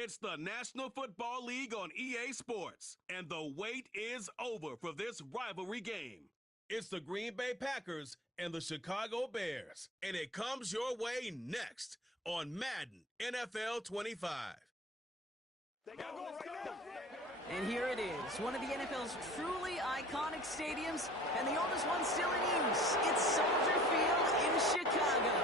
It's the National Football League on EA Sports, and the wait is over for this rivalry game. It's the Green Bay Packers and the Chicago Bears, and it comes your way next on Madden NFL 25. And here it is, one of the NFL's truly iconic stadiums, and the oldest one still in use. It's Soldier Field in Chicago.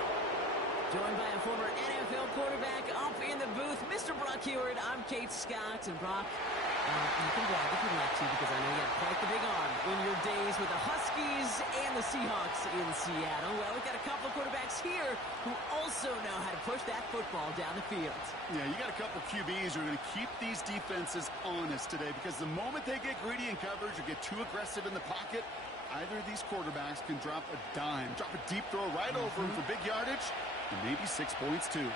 Joined by a former NFL quarterback up in the booth, Mr. Brock Heward. I'm Kate Scott, and Brock, you can brag if you'd like to, because I know you have quite the big arm in your days with the Huskies and the Seahawks in Seattle. Well, we've got a couple of quarterbacks here who also know how to push that football down the field. Yeah, you got a couple QBs who are going to keep these defenses honest today, because the moment they get greedy in coverage or get too aggressive in the pocket, either of these quarterbacks can drop a dime, drop a deep throw right over him for big yardage, and maybe 6 points too.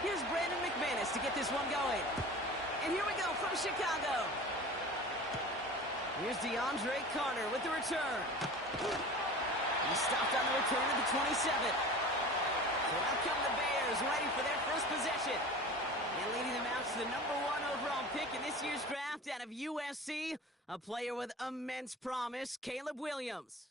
Here's Brandon McManus to get this one going. And here we go from Chicago. Here's DeAndre Carter with the return. He stopped on the return at the 27. So out come the Bears, ready for their first possession. And leading them out to the #1 overall pick in this year's draft out of USC, a player with immense promise, Caleb Williams.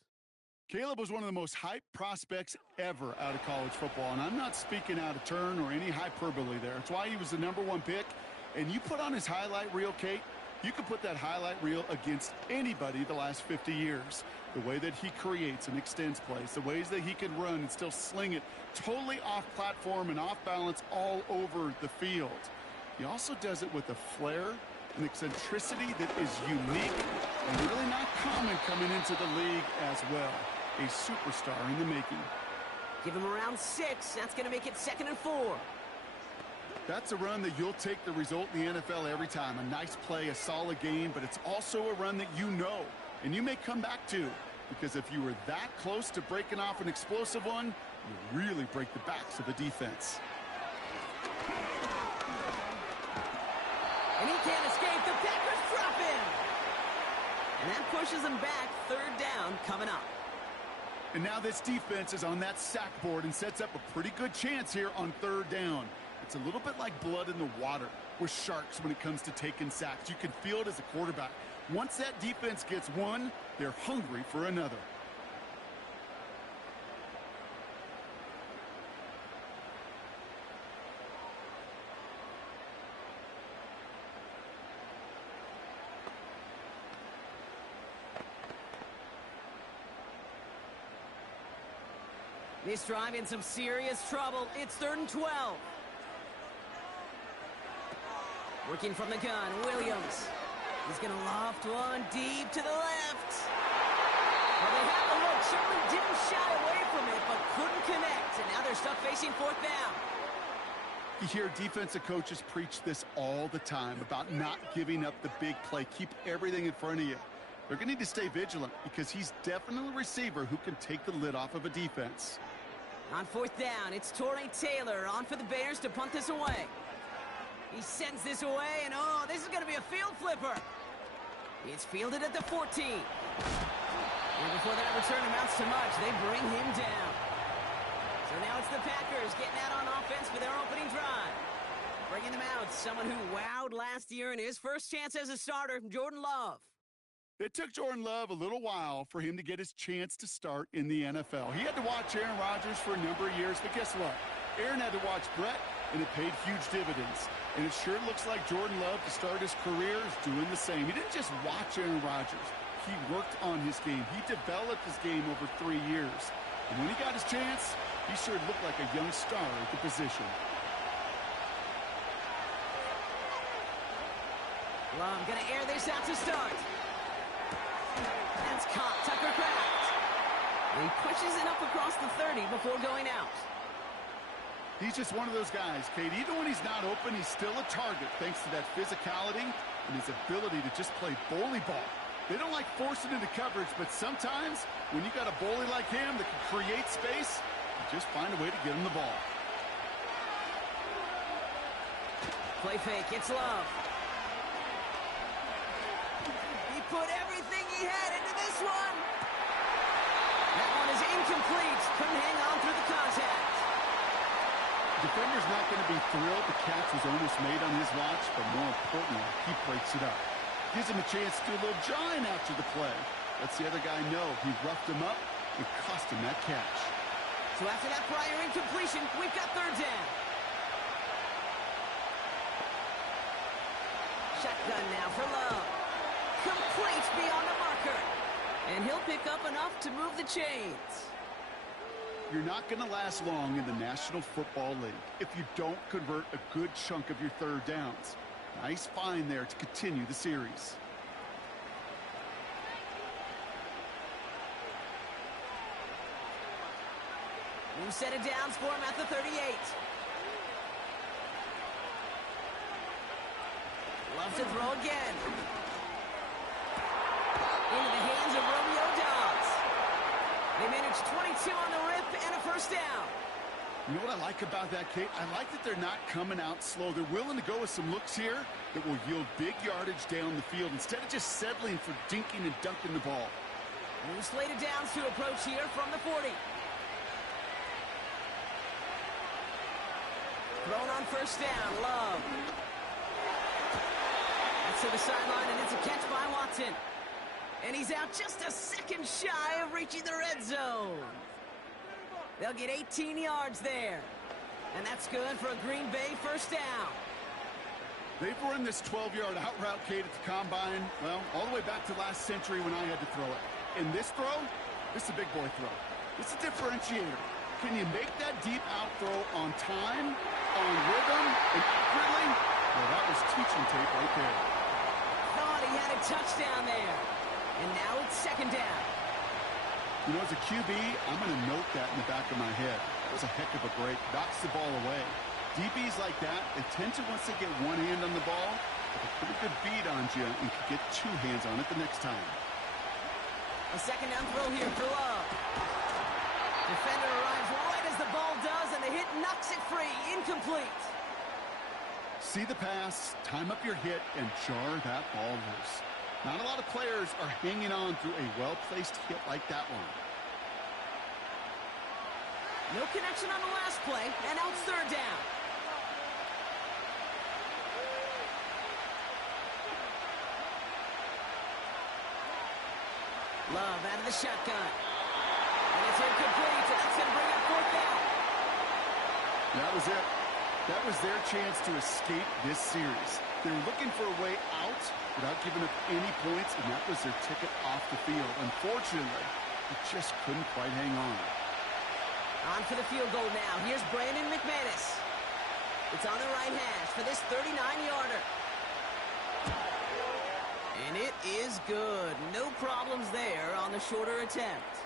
Caleb was one of the most hyped prospects ever out of college football, and I'm not speaking out of turn or any hyperbole there. It's why he was the #1 pick, and you put on his highlight reel, Kate, you can put that highlight reel against anybody the last 50 years. The way that he creates and extends plays, the ways that he can run and still sling it totally off platform and off balance all over the field. He also does it with a flair and eccentricity that is unique and really not common coming into the league as well. A superstar in the making. Give him around 6. That's going to make it 2nd and 4. That's a run that you'll take the result in the NFL every time. A nice play, a solid game, but it's also a run that you know, and you may come back to, because if you were that close to breaking off an explosive one, you really break the backs of the defense. And he can't escape. The Packers drop him. And that pushes him back. 3rd down coming up. And now this defense is on that sack board and sets up a pretty good chance here on 3rd down. It's a little bit like blood in the water with sharks when it comes to taking sacks. You can feel it as a quarterback. Once that defense gets one, they're hungry for another. This drive in some serious trouble. It's 3rd and 12. Working from the gun, Williams. He's going to loft one deep to the left. Well, they had the look. Certainly didn't shy away from it, but couldn't connect. And now they're stuck facing 4th down. You hear defensive coaches preach this all the time about not giving up the big play. Keep everything in front of you. They're going to need to stay vigilant, because he's definitely a receiver who can take the lid off of a defense. On 4th down, it's Torrey Taylor on for the Bears to punt this away. He sends this away, and oh, this is going to be a field flipper. It's fielded at the 14. And before that return amounts to much, they bring him down. So now it's the Packers getting out on offense for their opening drive. Bringing them out, someone who wowed last year in his first chance as a starter, Jordan Love. It took Jordan Love a little while for him to get his chance to start in the NFL. He had to watch Aaron Rodgers for a number of years, but guess what? Aaron had to watch Brett, and it paid huge dividends. And it sure looks like Jordan Love, to start his career, is doing the same. He didn't just watch Aaron Rodgers. He worked on his game. He developed his game over 3 years. And when he got his chance, he sure looked like a young star at the position. Love going to air this out to start. That's caught. Tucker Kraft. He pushes it up across the 30 before going out. He's just one of those guys, Kate. Even when he's not open, he's still a target thanks to that physicality and his ability to just play bully ball. They don't like forcing into coverage, but sometimes when you got a bully like him that can create space, you just find a way to get him the ball. Play fake. It's Love. put everything he had into this one. That one is incomplete. Couldn't hang on through the contact. Defender's not going to be thrilled the catch was almost made on his watch, but more importantly, he breaks it up. Gives him a chance to do a little jawing after the play. Lets the other guy know he roughed him up and cost him that catch. So after that prior incompletion, we've got third down. Shotgun now for Love. Complete beyond the marker. And he'll pick up enough to move the chains. You're not going to last long in the National Football League if you don't convert a good chunk of your third downs. Nice find there to continue the series. New set of downs for him at the 38. Loves to throw again. Into the hands of Romeo Dobbs. They managed 22 on the rip and a first down. You know what I like about that, Kate? I like that they're not coming out slow. They're willing to go with some looks here that will yield big yardage down the field instead of just settling for dinking and dunking the ball. New slate of downs to approach here from the 40. Thrown on first down, Love. That's to the sideline, and it's a catch by Watson. And he's out just a second shy of reaching the red zone. They'll get 18 yards there. And that's good for a Green Bay first down. They've run this 12-yard out route, Kate, at the combine, well, all the way back to last century when I had to throw it. In this throw, this is a big boy throw. It's a differentiator. Can you make that deep out throw on time, on rhythm, and accurately? Well, that was teaching tape right there. Thought he had a touchdown there. And now it's second down. You know, as a QB, I'm going to note that in the back of my head. That was a heck of a break. Knocks the ball away. DBs like that, they tend to, once they get one hand on the ball, have a pretty good beat on you and can get two hands on it the next time. A second down throw here for Love. Defender arrives right as the ball does, and the hit knocks it free. Incomplete. See the pass, time up your hit, and jar that ball loose. Not a lot of players are hanging on through a well-placed hit like that one. No connection on the last play, and now it's third down. Love out of the shotgun. And it's incomplete, and that's going to bring up fourth down. That was it. That was their chance to escape this series. They were looking for a way out without giving up any points, and that was their ticket off the field. Unfortunately, they just couldn't quite hang on. On for the field goal now. Here's Brandon McManus. It's on the right hash for this 39-yarder. And it is good. No problems there on the shorter attempt.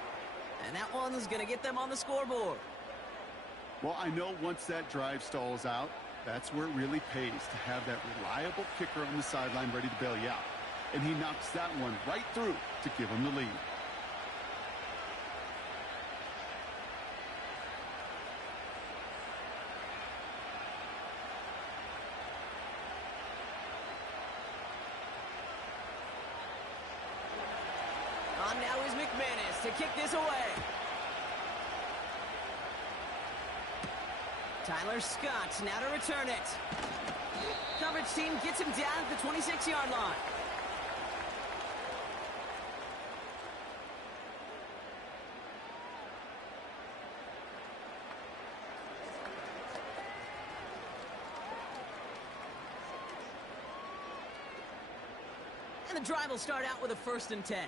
And that one's going to get them on the scoreboard. Well, I know once that drive stalls out, that's where it really pays to have that reliable kicker on the sideline ready to bail you out. And he knocks that one right through to give him the lead. On now is McManus to kick this away. Tyler Scott now to return it. Coverage team gets him down at the 26-yard line. And the drive will start out with a 1st and 10.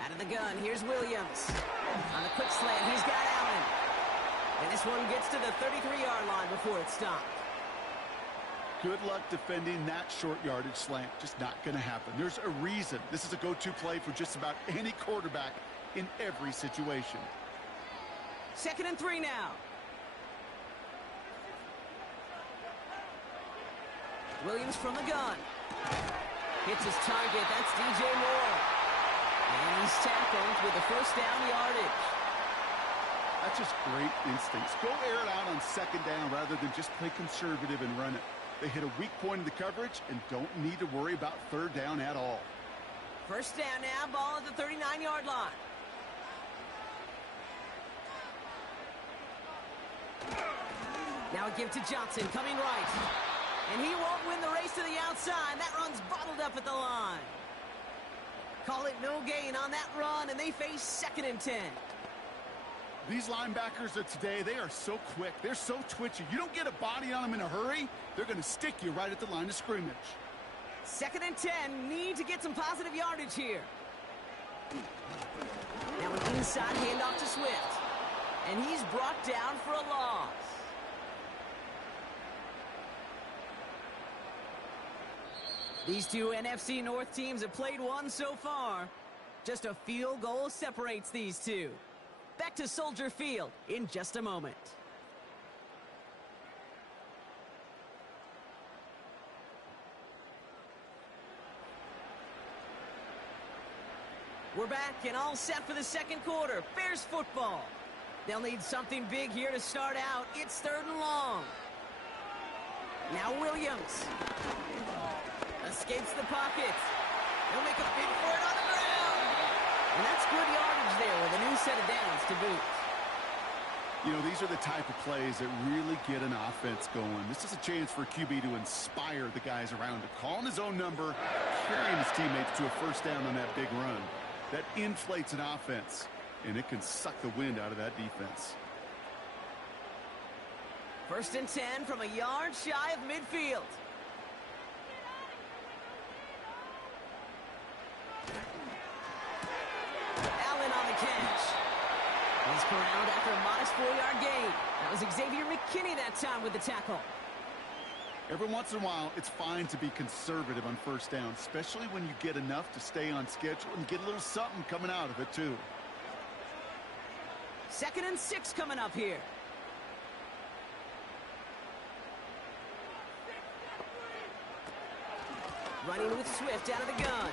Out of the gun, here's Williams. On the quick slant, he's got Allen. And this one gets to the 33-yard line before it's stopped. Good luck defending that short yardage slant. Just not going to happen. There's a reason this is a go-to play for just about any quarterback in every situation. 2nd and 3 now. Williams from the gun. Hits his target. That's DJ Moore. And he's tackled with a 1st down yardage. That just great instincts. Go air it out on second down rather than just play conservative and run it. They hit a weak point in the coverage and don't need to worry about third down at all. First down now, ball at the 39-yard line. Now a give to Johnson, coming right. And he won't win the race to the outside. That run's bottled up at the line. Call it no gain on that run, and they face 2nd and 10. These linebackers of today, they are so quick. They're so twitchy. You don't get a body on them in a hurry, they're going to stick you right at the line of scrimmage. 2nd and 10, need to get some positive yardage here. Now an inside handoff to Swift. And he's brought down for a loss. These two NFC North teams have played one so far. Just a field goal separates these two. Back to Soldier Field in just a moment. We're back and all set for the second quarter. Bears football. They'll need something big here to start out. It's 3rd and long. Now Williams. Escapes the pocket. He'll make a bid for it on the ground. And that's good yardage there with a new set of downs to boot. You know, these are the type of plays that really get an offense going. This is a chance for QB to inspire the guys around him. Calling his own number, carrying his teammates to a first down on that big run. That inflates an offense, and it can suck the wind out of that defense. 1st and 10 from a yard shy of midfield. Allen on the catch. He's corralled after a modest 4-yard gain. That was Xavier McKinney that time with the tackle. Every once in a while, it's fine to be conservative on first down, especially when you get enough to stay on schedule and get a little something coming out of it, too. 2nd and 6 coming up here. Running with Swift out of the gun.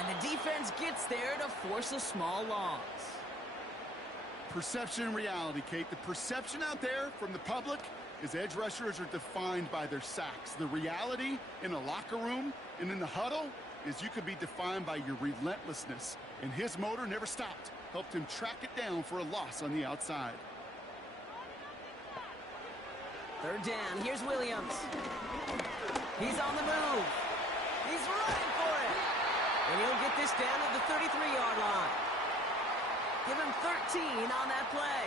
And the defense gets there to force a small loss. Perception and reality, Kate. The perception out there from the public is edge rushers are defined by their sacks. The reality in a locker room and in the huddle is you could be defined by your relentlessness. And his motor never stopped. Helped him track it down for a loss on the outside. 3rd down. Here's Williams. He's on the move. He's running for it. And he'll get this down at the 33-yard line. Give him 13 on that play.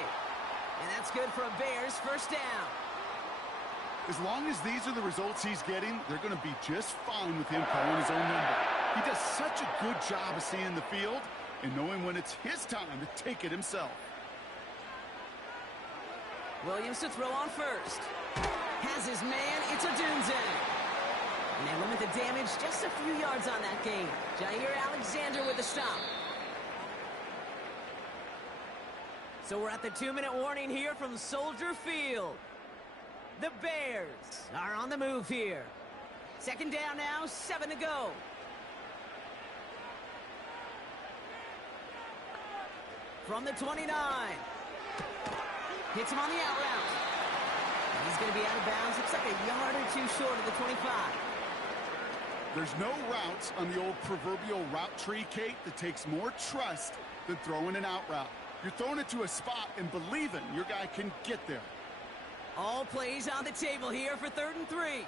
And that's good for a Bears first down. As long as these are the results he's getting, they're going to be just fine with him calling his own number. He does such a good job of seeing the field and knowing when it's his time to take it himself. Williams to throw on first. Has his man. It's a Dunze. And they limit the damage just a few yards on that gain. Jair Alexander with the stop. So we're at the 2-minute warning here from Soldier Field. The Bears are on the move here. 2nd down now, 7 to go. From the 29. Hits him on the out route. He's going to be out of bounds. Looks like a yard or two short of the 25. There's no routes on the old proverbial route tree, Kate, that takes more trust than throwing an out route. You're throwing it to a spot and believing your guy can get there. All plays on the table here for 3rd and 3.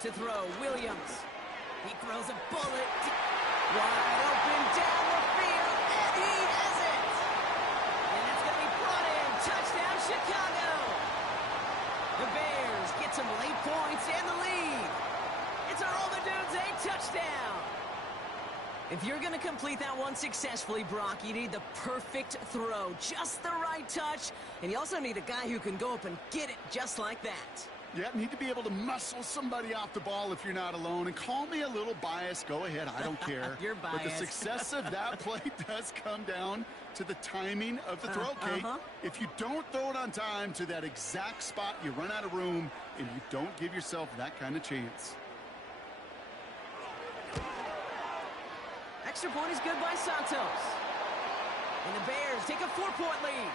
To throw, Williams. He throws a bullet. Wide open down the field, and he has it. And it's going to be brought in. Touchdown, Chicago. The Bears get some late points and the lead. It's a Romadunze touchdown. If you're going to complete that one successfully, Brock, you need the perfect throw, just the right touch, and you also need a guy who can go up and get it just like that. Yeah, need to be able to muscle somebody off the ball if you're not alone. And call me a little biased. Go ahead. I don't care. You're biased. But the success of that play does come down to the timing of the throw, Kate. If you don't throw it on time to that exact spot, you run out of room, and you don't give yourself that kind of chance. extra point is good by Santos. And the Bears take a 4-point lead.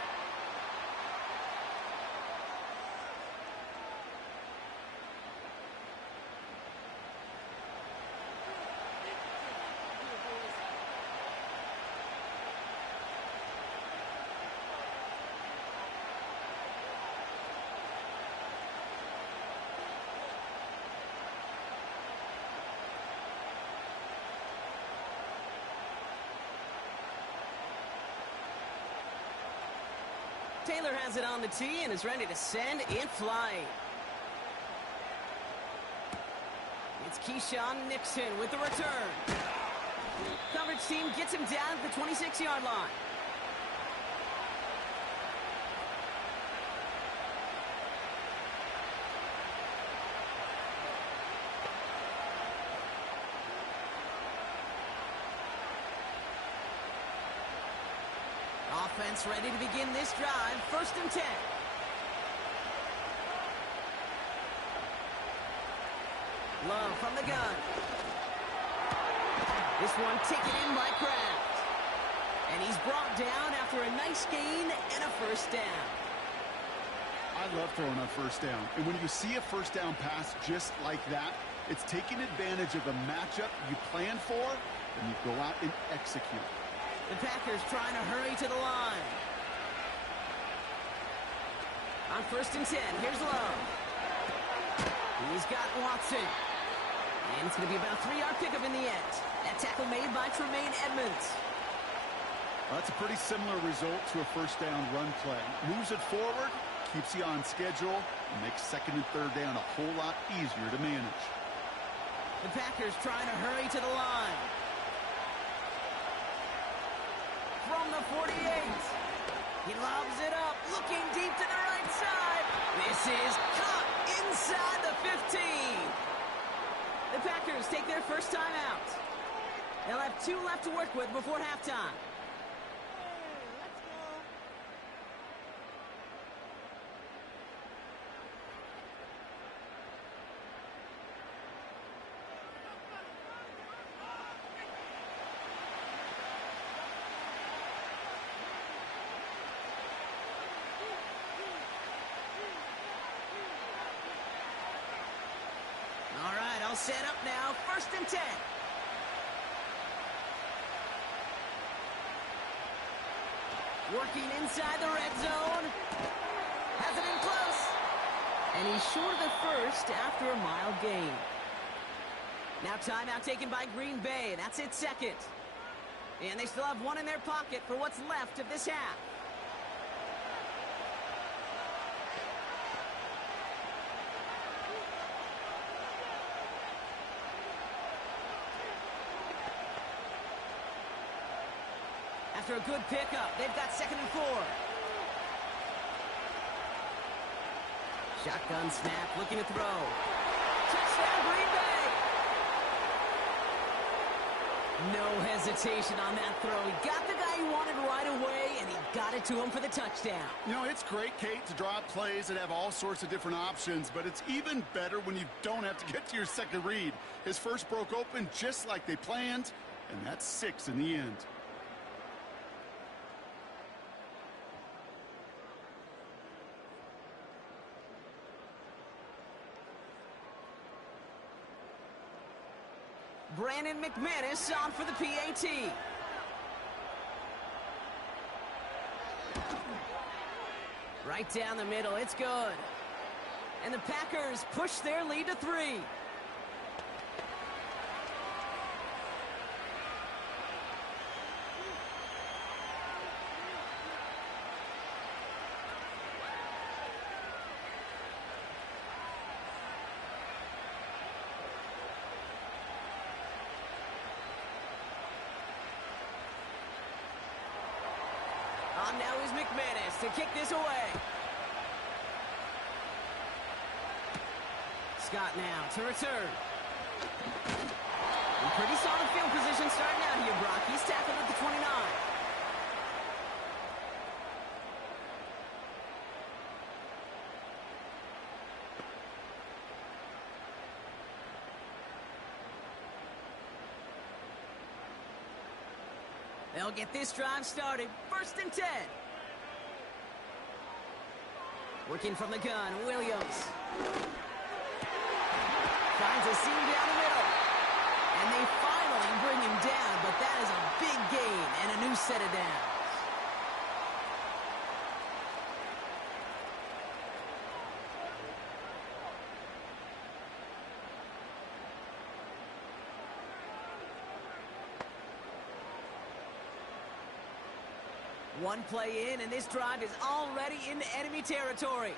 Taylor has it on the tee and is ready to send it flying. It's Keyshawn Nixon with the return. Coverage team gets him down at the 26-yard line. Offense ready to begin this drive. 1st and 10. Love from the gun. This one taken in by Kraft. And he's brought down after a nice gain and a 1st down. I love throwing on 1st down. And when you see a 1st down pass just like that, it's taking advantage of the matchup you plan for, and you go out and execute. The Packers trying to hurry to the line. On 1st and 10, here's Love. He's got Watson. And it's going to be about a 3-yard pickup in the end. That tackle made by Tremaine Edmonds. Well, that's a pretty similar result to a 1st down run play. Moves it forward, keeps you on schedule, and makes 2nd and 3rd down a whole lot easier to manage. The Packers trying to hurry to the line. From the 48. He lobs it up, looking deep to the right side. This is caught inside the 15. The Packers take their 1st time out. They'll have 2 left to work with before halftime. Set up now, 1st and 10. Working inside the red zone. Has it in close. And he's short of the 1st after a mild gain. Now timeout taken by Green Bay. That's its 2nd. And they still have 1 in their pocket for what's left of this half. After a good pickup, they've got 2nd and 4. Shotgun snap, looking to throw. Touchdown, Green Bay! No hesitation on that throw. He got the guy he wanted right away, and he got it to him for the touchdown. You know, it's great, Kate, to draw up plays that have all sorts of different options, but it's even better when you don't have to get to your 2nd read. His 1st broke open just like they planned, and that's 6 in the end. Brandon McManus on for the PAT. Right down the middle, it's good. And the Packers push their lead to 3. On now is McManus to kick this away. Scott now to return. In pretty solid field position starting out here, Brock. He's tackled at the 29. They'll get this drive started. 1st and 10. Working from the gun, Williams. Finds a seam down the middle. And they finally bring him down, but that is a big gain and a new set of downs. One play in, and this drive is already into enemy territory.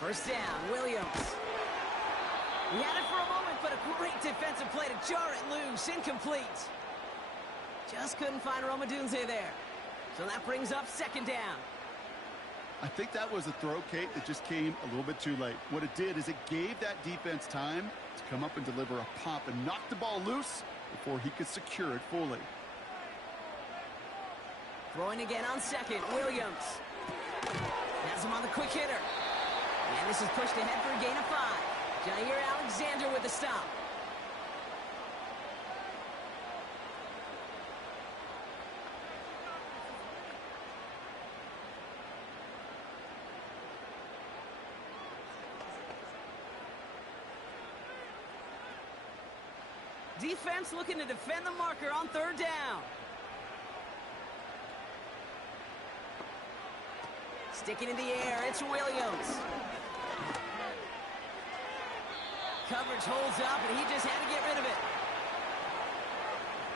1st down, Williams. He had it for a moment, but a great defensive play to jar it loose. Incomplete. Just couldn't find Romadunze there. So that brings up 2nd down. I think that was a throw, Kate, that just came a little bit too late. What it did is it gave that defense time to come up and deliver a pop and knock the ball loose before he could secure it fully. Throwing again on 2nd, Williams. Has him on the quick hitter. And this is pushed ahead for a gain of 5. Jair Alexander with the stop. Defense looking to defend the marker on 3rd down. Sticking in the air, it's Williams. Coverage holds up, and he just had to get rid of it.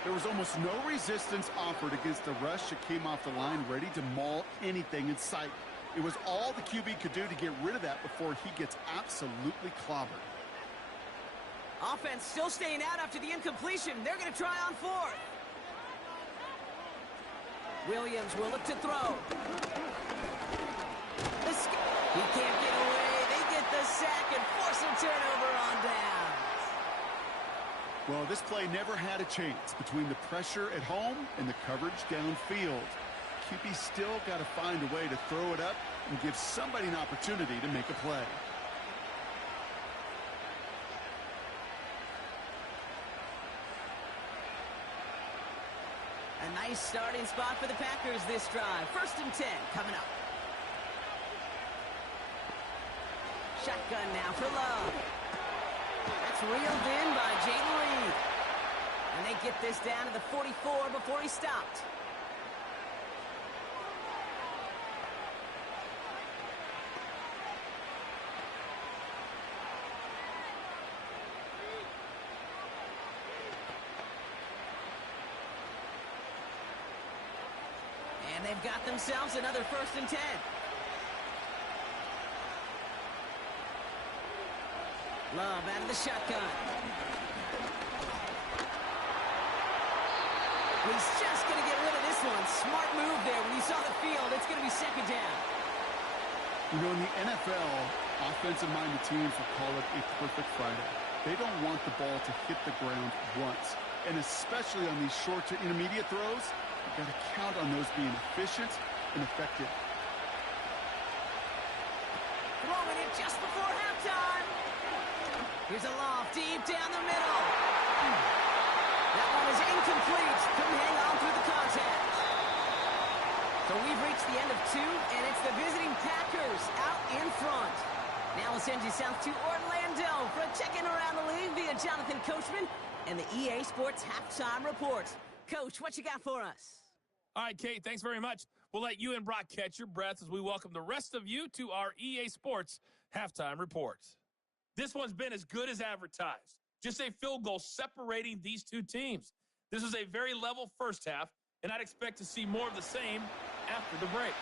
There was almost no resistance offered against the rush that came off the line, ready to maul anything in sight. It was all the QB could do to get rid of that before he gets absolutely clobbered. Offense still staying out after the incompletion. They're going to try on 4th. Williams will look to throw. He can't get away. They get the sack and force a turnover on downs. Well, this play never had a chance between the pressure at home and the coverage downfield. QB still got to find a way to throw it up and give somebody an opportunity to make a play. A nice starting spot for the Packers this drive. 1st and 10 coming up. Shotgun now for Love. That's reeled in by Jaden Reed. And they get this down to the 44 before he stopped. And they've got themselves another 1st and 10. Love out of the shotgun. He's just going to get rid of this one. Smart move there. When you saw the field, it's going to be 2nd down. You know, in the NFL, offensive-minded teams will call it a perfect Friday. They don't want the ball to hit the ground once. And especially on these short to intermediate throws, you've got to count on those being efficient and effective. Throwing it just before halftime. Here's a loft deep down the middle. That one is incomplete. Couldn't hang on through the contact. So we've reached the end of 2, and it's the visiting Packers out in front. Now we'll send you south to Orlando for a check-in around the league via Jonathan Coachman and the EA Sports Halftime Report. Coach, what you got for us? All right, Kate, thanks very much. We'll let you and Brock catch your breath as we welcome the rest of you to our EA Sports Halftime Report. This one's been as good as advertised. Just a field goal separating these two teams. This was a very level first half, and I'd expect to see more of the same after the break.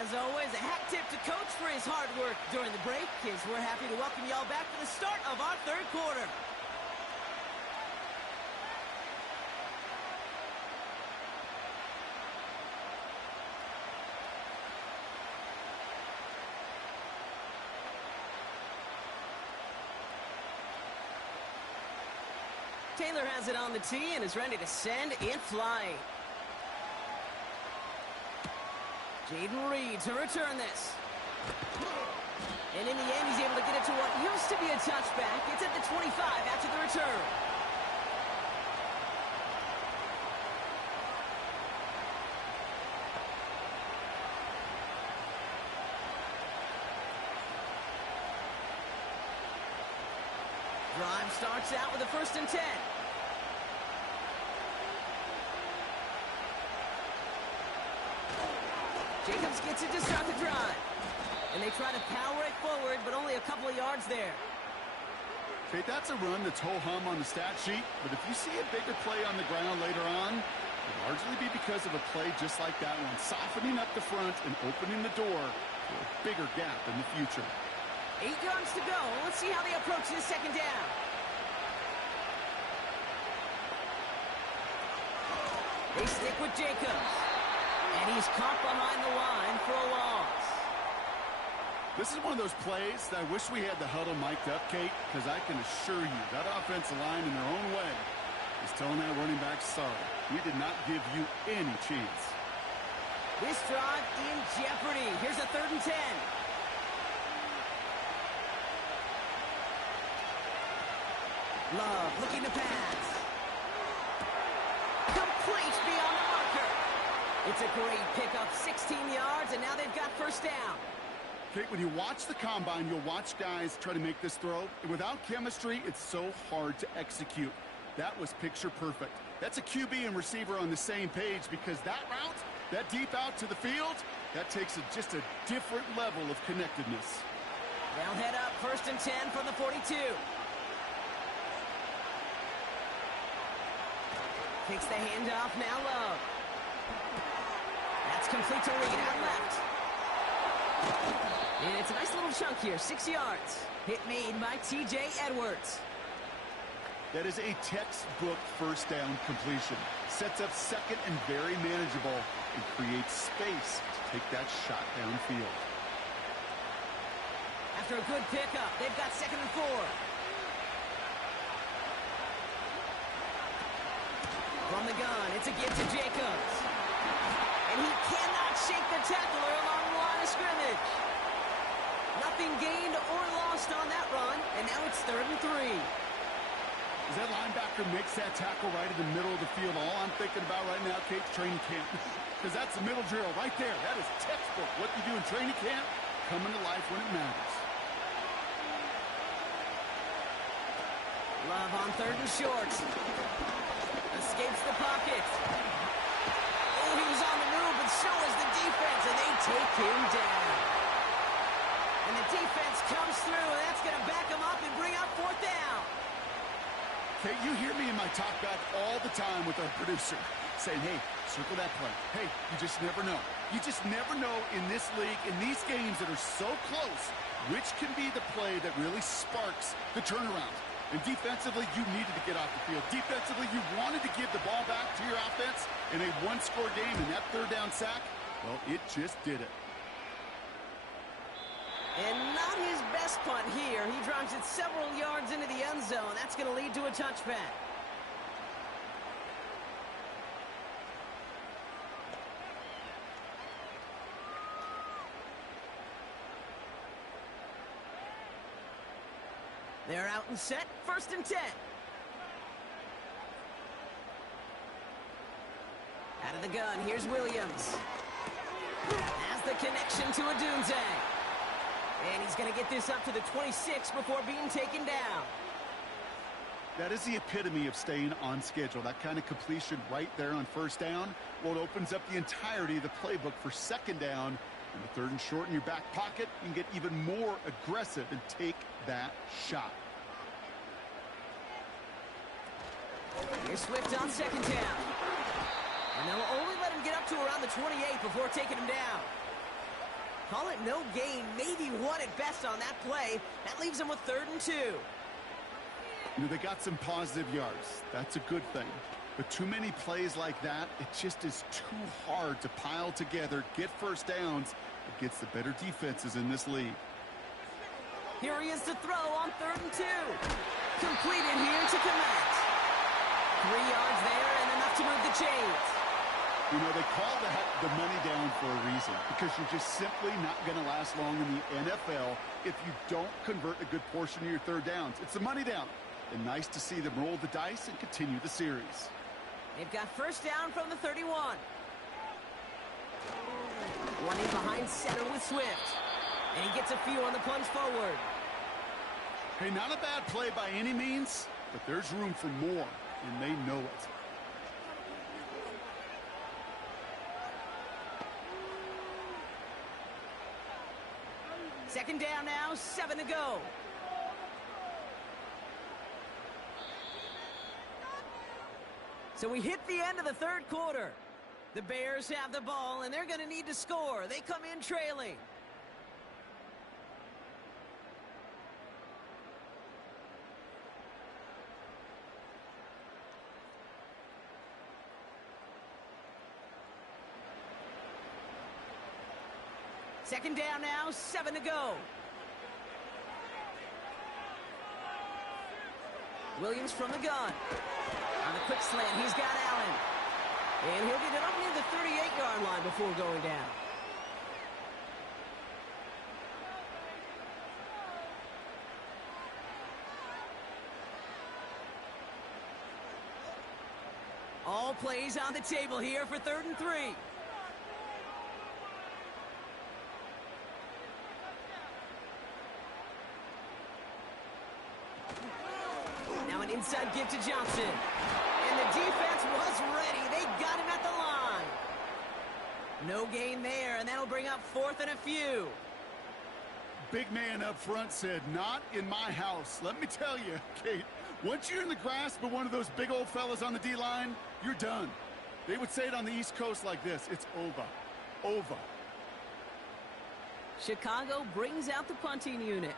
As always, a hat tip to Coach for his hard work during the break, as we're happy to welcome y'all back for the start of our 3rd quarter. Taylor has it on the tee and is ready to send it flying. Jaden Reed to return this. And in the end, he's able to get it to what used to be a touchback. It's at the 25 after the return. Drive starts out with a 1st and 10. Jacobs gets it to start the drive. And they try to power it forward, but only a couple of yards there. Okay, that's a run that's ho-hum on the stat sheet, but if you see a bigger play on the ground later on, it'll largely be because of a play just like that one, softening up the front and opening the door for a bigger gap in the future. 8 yards to go. Let's see how they approach this 2nd down. They stick with Jacobs. And he's caught behind the line for a loss. This is one of those plays that I wish we had the huddle mic'd up, Kate, because I can assure you that offensive line in their own way is telling that running back, sorry, we did not give you any chance. This drive in jeopardy. Here's a 3rd and 10. Love looking to pass. Complete beyond the marker. It's a great pickup, 16 yards, and now they've got 1st down. Kate, when you watch the combine, you'll watch guys try to make this throw. And without chemistry, it's so hard to execute. That was picture perfect. That's a QB and receiver on the same page because that route, that deep out to the field, that takes just a different level of connectedness. They'll head up 1st and 10 from the 42. Takes the handoff, now Love. That's complete to Reed out left. And it's a nice little chunk here, 6 yards. Hit made by T.J. Edwards. That is a textbook 1st down completion. Sets up 2nd and very manageable and creates space to take that shot downfield. After a good pickup, they've got 2nd and 4. From the gun, it's a give to Jacobs. And he cannot shake the tackler along the line of scrimmage. Nothing gained or lost on that run, and now it's 3rd and 3. As that linebacker makes that tackle right in the middle of the field, all I'm thinking about right now, Kate, training camp. Because that's the middle drill right there. That is textbook. What you do in training camp, coming to life when it matters. Love on 3rd and short. Escapes the pocket. Oh, he was on the move, but so is the defense, and they take him down. And the defense comes through, and that's going to back him up and bring up 4th down. Okay, you hear me in my talk back all the time with our producer saying, hey, circle that play. Hey, you just never know. You just never know in this league, in these games that are so close, which can be the play that really sparks the turnaround. And defensively, you needed to get off the field. Defensively, you wanted to give the ball back to your offense in a 1-score game, and that 3rd down sack, well, it just did it. And not his best punt here. He drives it several yards into the end zone. That's going to lead to a touchback. They're out and set. 1st and 10. Out of the gun, here's Williams. Has the connection to Odunze. And he's going to get this up to the 26 before being taken down. That is the epitome of staying on schedule. That kind of completion right there on 1st down. Well, it opens up the entirety of the playbook for 2nd down. And the 3rd and short in your back pocket, you can get even more aggressive and take that shot. Here's Swift on 2nd down. And they'll only let him get up to around the 28 before taking him down. Call it no gain, maybe 1 at best on that play. That leaves him with 3rd and 2. You know, they got some positive yards. That's a good thing. But too many plays like that, it just is too hard to pile together, get 1st downs against the better defenses in this league. Here he is to throw on 3rd and 2. Completed here to Komet. 3 yards there and enough to move the chains. You know, they call that the money down for a reason, because you're just simply not going to last long in the NFL if you don't convert a good portion of your 3rd downs. It's the money down. And nice to see them roll the dice and continue the series. They've got 1st down from the 31. Running behind center with Swift. And he gets a few on the plunge forward. Hey, not a bad play by any means, but there's room for more, and they know it. Second down now, 7 to go. So we hit the end of the third quarter. The Bears have the ball, and they're going to need to score. They come in trailing. Second down now, 7 to go. Williams from the gun. On the quick slant, he's got Allen. And he'll get it up near the 38-yard line before going down. All plays on the table here for 3rd and 3. Now an inside give to Johnson. And the defense was ready. They got him at the line. No gain there, and that'll bring up 4th and a few. Big man up front said, not in my house. Let me tell you, Kate, once you're in the grasp of one of those big old fellas on the D-line, you're done. They would say it on the East Coast like this, it's over. Over. Chicago brings out the punting unit.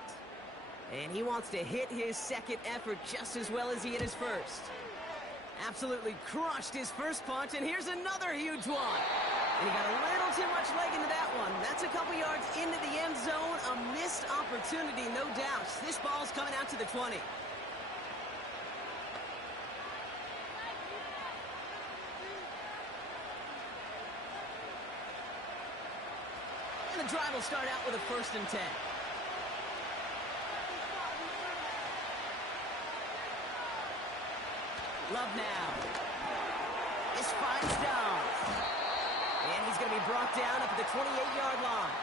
And he wants to hit his second effort just as well as he hit his first. Absolutely crushed his first punch, and here's another huge one. And he got a little too much leg into that one. That's a couple yards into the end zone. A missed opportunity, no doubt. This ball's coming out to the 20. And the drive will start out with a 1st and 10. Love now. This finds Downs. And he's going to be brought down up at the 28-yard line.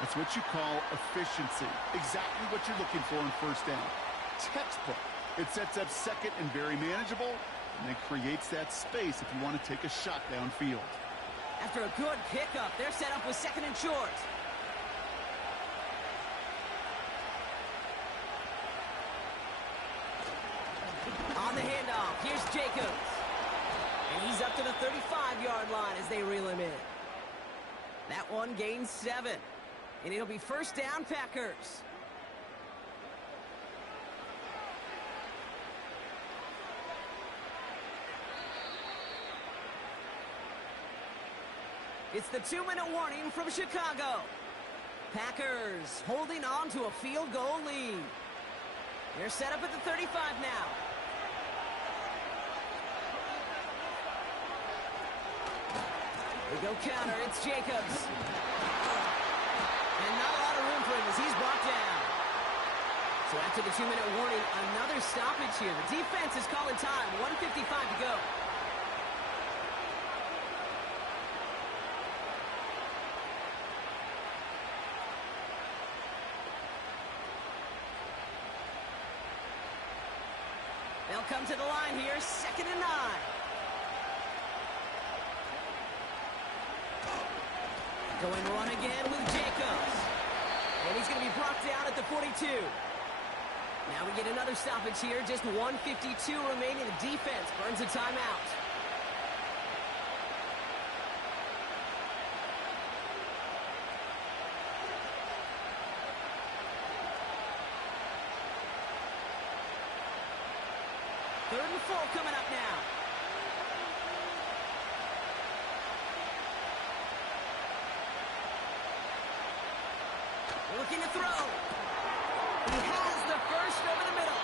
That's what you call efficiency. Exactly what you're looking for in 1st down. Textbook. It sets up 2nd and very manageable, and then creates that space if you want to take a shot downfield. After a good pickup, they're set up with 2nd and short. On the handoff, here's Jacobs. And he's up to the 35-yard line as they reel him in. That one gains 7. And it'll be 1st down, Packers. It's the 2-minute warning from Chicago. Packers holding on to a field goal lead. They're set up at the 35 now. We go counter, it's Jacobs. And not a lot of room for him as he's brought down. So after the 2-minute warning, another stoppage here. The defense is calling time, 1:55 to go. They'll come to the line here, 2nd and 9. Going run again with Jacobs. And he's going to be brought down at the 42. Now we get another stoppage here, just 1:52 remaining. The defense burns a timeout. Third and 4 coming up now. Looking to throw. He has the first over the middle.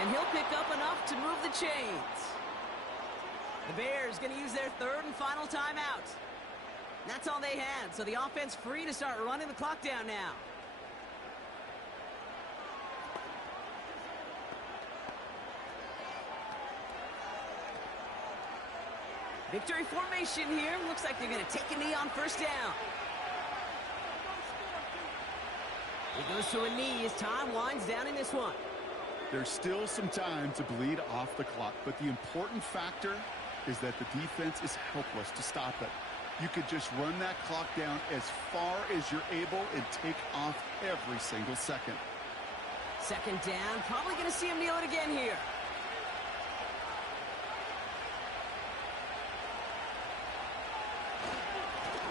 And he'll pick up enough to move the chains. The Bears going to use their 3rd and final timeout. That's all they had, so the offense free to start running the clock down now. Victory formation here. Looks like they're going to take a knee on 1st down. We Goes to a knee as time winds down in this one. There's still some time to bleed off the clock, but the important factor is that the defense is helpless to stop it. You could just run that clock down as far as you're able and take off every single second. Second down, probably going to see him kneel it again here.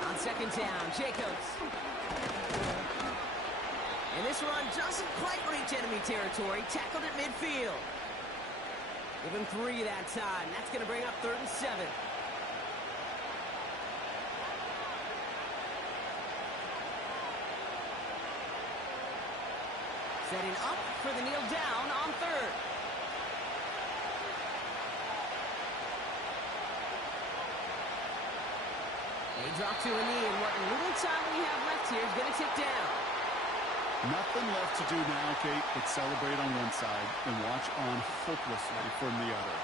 On second down, Jacobs. And this run doesn't quite reach enemy territory. Tackled at midfield. Give him 3 that time. That's going to bring up 3rd and 7. Setting up for the kneel down on 3rd. They drop to a knee, and what little time we have left here is going to tick down. Nothing left to do now, Kate, but celebrate on one side and watch on hopelessly from the other.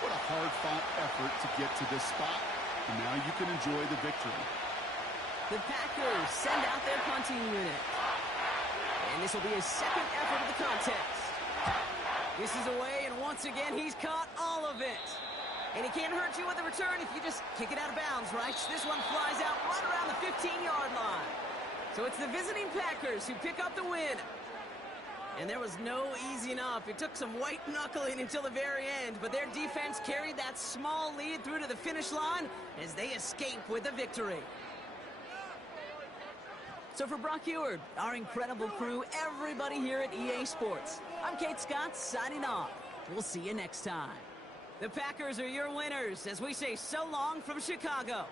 What a hard-fought effort to get to this spot, and now you can enjoy the victory. The Packers send out their punting unit. And this will be his second effort of the contest. This is away, and once again, he's caught all of it. And he can't hurt you with a return if you just kick it out of bounds, right? This one flies out right around the 15-yard line. So it's the visiting Packers who pick up the win. And there was no easing up. It took some white knuckling until the very end, but their defense carried that small lead through to the finish line as they escape with the victory. So for Brock Eward, our incredible crew, everybody here at EA Sports, I'm Kate Scott signing off. We'll see you next time. The Packers are your winners as we say so long from Chicago.